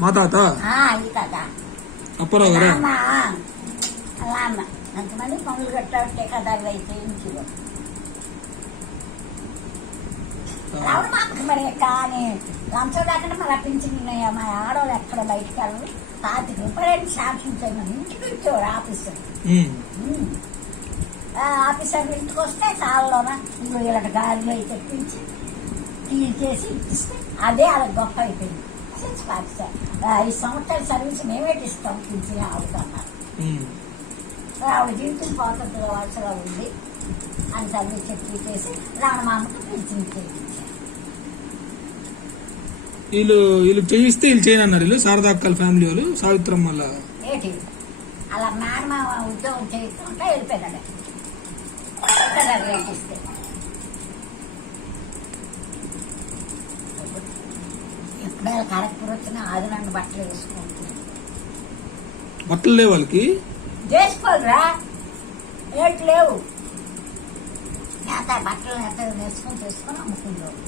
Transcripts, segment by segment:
మా తాత ఈ తాత అప్పారావు గారా అలా అన్న అంతమంది పనులు కట్టే కదా అయితే రావడం మాకు మరి కానీ లంచం లేకుండా మళ్ళీ పింఛన్ మా ఆడవాళ్ళు ఎక్కడ బయటకు వెళ్ళరు ₹5,000 శాంక్షన్ చేయమని ఇంటికి వచ్చేవారు ఆఫీసర్ ఆఫీసర్ ఇంటికి వస్తే కాళ్ళలోన వీళ్ళకి గాలిలో తెప్పించి క్లీన్ చేసి ఇస్తే అదే వాళ్ళకి గొప్ప అయిపోయింది. 5 సంవత్సరాల సర్వీస్ మేమే ఇస్తాం పింఛన్ ఆవుతున్నారు. ఆవిడ జీవితం పోతుంది వరుసగా ఉంది అని సర్వీస్ చెప్పేసి రావణమామకు పింఛన్ చేయించారు. వీళ్ళు చేయిస్తే వీళ్ళు చేయనన్నారు. వీళ్ళు శారదా అక్కల ఫ్యామిలీ వాళ్ళు సావిత్రమ్మ ఏంటి అలా మేనమా ఉద్యోగం చేస్తుంటే వెళ్ళిపోయాడు. ఇస్తే ఎప్పుడే కరెక్ట్ వచ్చినా అది నన్ను బట్టలు వేసుకుంటుంది. బట్టలు లేవు వాళ్ళకి చేసుకోరా రేట్లు లేవు. నేత బట్టలు నేత నేర్చుకుని చేసుకుని అమ్ముకుంటారు.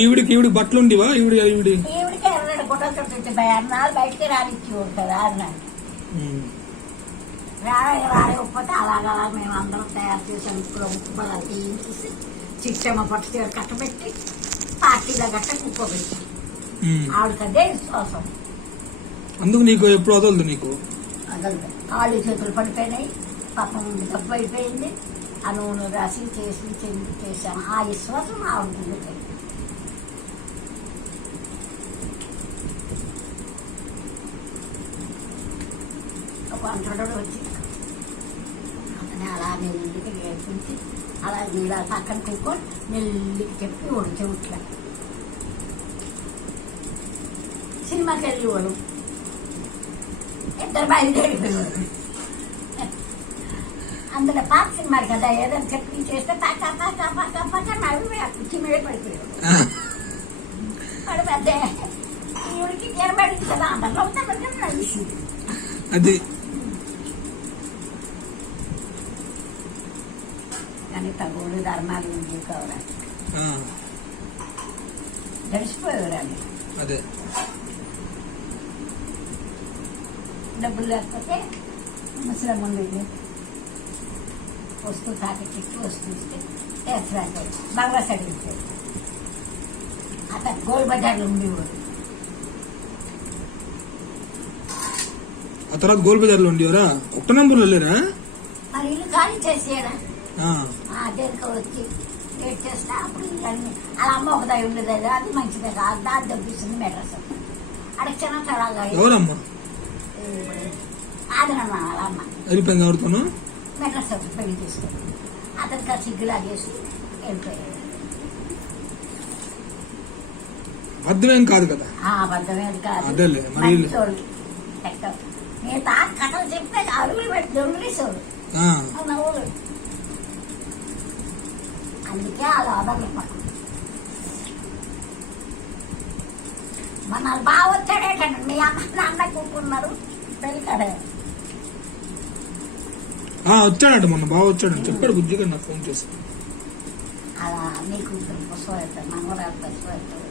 ఈవిడికి బట్టలు ఉండేవా? ఈవిడికి 2 గుట్టలు చుట్టూ అన్నాళ్ళు బయటికి రానిచ్చేవాడు కదా. అన్నాడు రానివ్వకపోతే అలాగా మేము అందరం తయారు చేసి ముక్కుబలాలు తీయించేసి చిట్టమ్మ పట్టు చీర కట్టబెట్టి పార్టీలో గట్ట కుక్కోబెట్టాం. ఆవిడకి అదే విశ్వాసం. అందుకు నీకు ఎప్పుడు వదలదు? నీకు వదలదు. కాళ్ళు చేతులు పడిపోయినాయి. పాపం డబ్బు అయిపోయింది. ఆ నూనె రాసి చేసి చేశాను. ఆ విశ్వాసం ఆవిడ ఒక అంటాడు వచ్చి అతనే అలా నెల్లికి నేర్పించి అలా ఇలా పక్కన కూకొని నెల్లికి చెప్పి వాడు చెవుట్లా సినిమాకి వెళ్ళేవాడు. ఇద్దరు బయలుదేరిపోయేవాడు. అందులో పాత సినిమాలు కదా ఏదైనా చెప్పి చేస్తే పాక పాక పాక పాక నవ్వి కుర్చీ మీద పడిపోయాడు. పడిపోతే ఈవిడికి నిలబడింది కదా అందరిలో నవ్విసింది. అది కానీ తగుడు ధర్మాలు ఉంది కావాలి గడిచిపోయేవారండి. అదే డబ్బులు లేకపోతే ముసలం ఉంది వస్తువు తాకెట్టి వస్తువు ఇస్తే బాగా సడిపోయాడు. అతను గోల్డ్ బజార్లో ఉండేవాడు. ఆ తర్వాత గోల్డ్ బజార్ లో ఉండేవారా? 1 నంబర్లో లేరా? మరి ఇల్లు ఖాళీ చేసేయడా దేనికి వచ్చి వెయిట్ చేస్తే అప్పుడు ఇవన్నీ అలా అమ్మ ఒక దయ ఉండేది. అది మంచిదే కాదు. దాన్ని దెబ్బిస్తుంది మెడ్రస్ అడిగి చిన్న ఎవరమ్మా? ఆదరమ్మా వాళ్ళ అమ్మ వెళ్ళిపోయింది. ఎవరితోనూ మెడ్రస్ పెళ్లి చేసుకుని అతనికి ఆ సిగ్గులాగేసి వెళ్ళిపోయాడు. అర్థమేం కాదు కదా. అబద్ధమేది కాదు. నేను కథలు చెప్తే అరుగులు పెట్టి దొంగిలేసేవాడు నవ్వులు. అందుకే అలా అదర్లు మన బాగా వచ్చాడేటండి. మీ అమ్మ నాన్న కూకున్నారు పెళ్ళికాడే వచ్చాడంట. మొన్న బాగా వచ్చాడు చెప్పాడు. బుజ్జిగా నాకు ఫోన్ చేసి అలా నీ కూతురు పుష్ప అవుతాడు మనవరాలు పుష్ప అవుతాడు.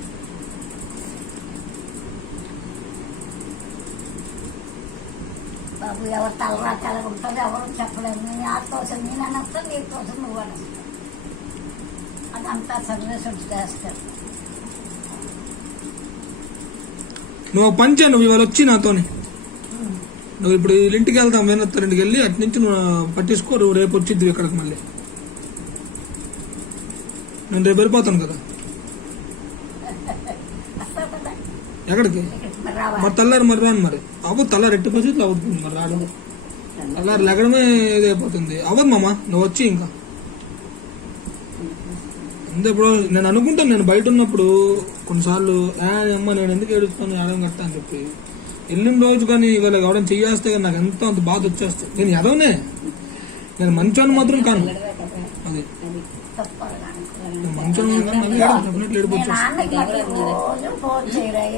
బాబు ఎవరు తలరాకాల ఉంటుంది ఎవరు చెప్పలేదు. నీ ఆటకోసం నేను అనొస్తాను నీ కోసం నువ్వు అనొస్తావు. అదంతా సర్వేసుడు చేస్తారు. నువ్వు పంచా నువ్వు ఇవాళ వచ్చి నాతోని నువ్వు ఇప్పుడు ఇంటికి వెళ్తాం. వేనత్తారింటికి వెళ్ళి అటు నుంచి నువ్వు పట్టించుకో. రేపు వచ్చిద్ది ఇక్కడికి. మళ్ళీ నేను రేపు వెళ్ళిపోతాను కదా. ఎక్కడికి? మరి తెల్లారి మరి రాను. మరి అవ్వదు. తెల్లారి ఎట్టి పరిస్థితులు అవుతుంది. మరి రావడం తెల్లారి లెగడమే ఇదైపోతుంది. అవ్వదు మామ. నువ్వు వచ్చి ఇంకా అంతే. ఇప్పుడు నేను అనుకుంటాను నేను బయట ఉన్నప్పుడు కొన్నిసార్లు అమ్మ నేను ఎందుకు ఏడుస్తాను ఏడవం కట్టా అని చెప్పి వెళ్ళిన రోజు కానీ ఇవాళ ఎవరైనా చెయ్యేస్తే కానీ నాకు ఎంత అంత బాధ వచ్చేస్తాయి. నేను ఎదవనే. నేను మంచోని మాత్రం కాను. అది మంచోని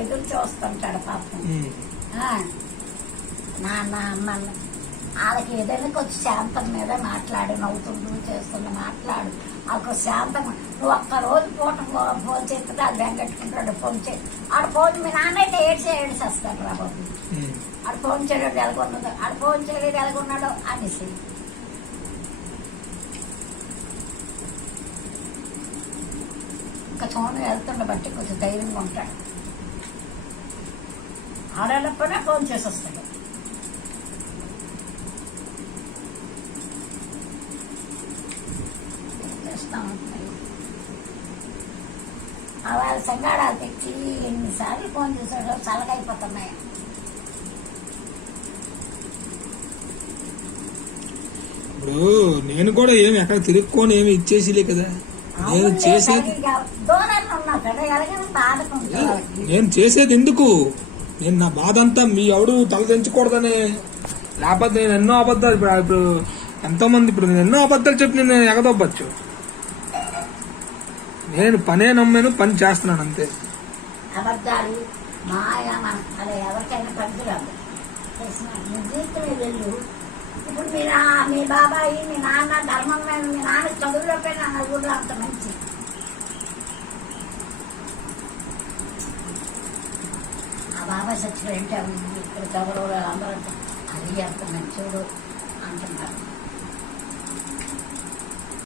ఎదురు చూస్తుంటాడు పాపం. నాన్న అమ్మ వాళ్ళకి ఏదైనా కొంచెం శాంతం మీద మాట్లాడు, నవ్వుతుంటూ చేస్తున్న మాట్లాడు, వాళ్ళకు శాంతం. నువ్వు ఒక్క రోజు పూట ఫోన్ చేస్తే అది వెంగట్టుకుంటాడు. ఫోన్ చేసి ఆడ ఫోన్ మీ నాన్న అయితే ఏడ్చేస్తాడు రా బాబు, ఆడ ఫోన్ చేయడం ఎలాగున్నదో, ఆడ ఫోన్ చేయలేదు ఎలాగున్నాడో అనేసి. ఇంకా చూడండి వెళ్తుండ బట్టి కొంచెం ధైర్యంగా ఉంటాడు. ఆడేటప్పుడే ఫోన్ చేసి వస్తాడు. చేస్తా ఉంటాయి వాళ్ళ సంగాడాలు తెచ్చి ఎన్నిసార్లు ఫోన్ చేసాడో చల్లగైపోతున్నాయి. ఇప్పుడు నేను కూడా ఏమి ఎక్కడ తిరుక్కొని ఏమి ఇచ్చేసిలే కదా. నేను చేసేది దూరంలో ఉన్నా కదా ఎలాగైనా బాధకుంటాడు. నేను చేసేది ఎందుకు, నేను నా బాధ అంతా మీ ఎవడు తలదించకూడదని. లేకపోతే నేను ఎన్నో అబద్ధాలు ఇప్పుడు ఎంతో మంది ఇప్పుడు నేను ఎన్నో అబద్ధాలు చెప్పి నేను ఎగదొబ్బచ్చు. నేను పనే నమ్మాను, పని చేస్తున్నాను అంతే. అబద్ధాలు మాయా అలా ఎవరికైనా పనికిరాదు. నీ జీవితమే వెళ్ళు. ఇప్పుడు మీ బాబాయి మీ నాన్న ధర్మం మీద మీ నాన్న చదువులోపై నా ఊళ్ళో అంత మంచి. ఆ బాబాయ్ చచ్చిపోయింటే ఇక్కడ చదువు అందరూ అది అంత మంచోడు అంటున్నారు.